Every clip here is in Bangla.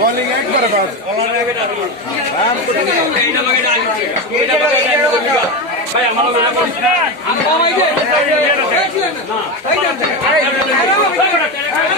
কি করেন ঠিক হইতে টেকে দিয়ে দিতে হইব। আম করে করেন না খালি মাছ করে আম করে করতে হইব। হ্যাঁ ঠিক আছে হ্যাঁ, আইবো,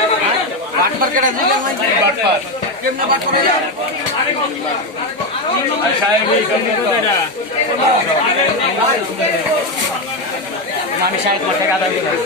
আইবো। ছেড়ে দিলে। বোলিং একবারে বাদ আমি ষাট মাস টাকা আদায় করে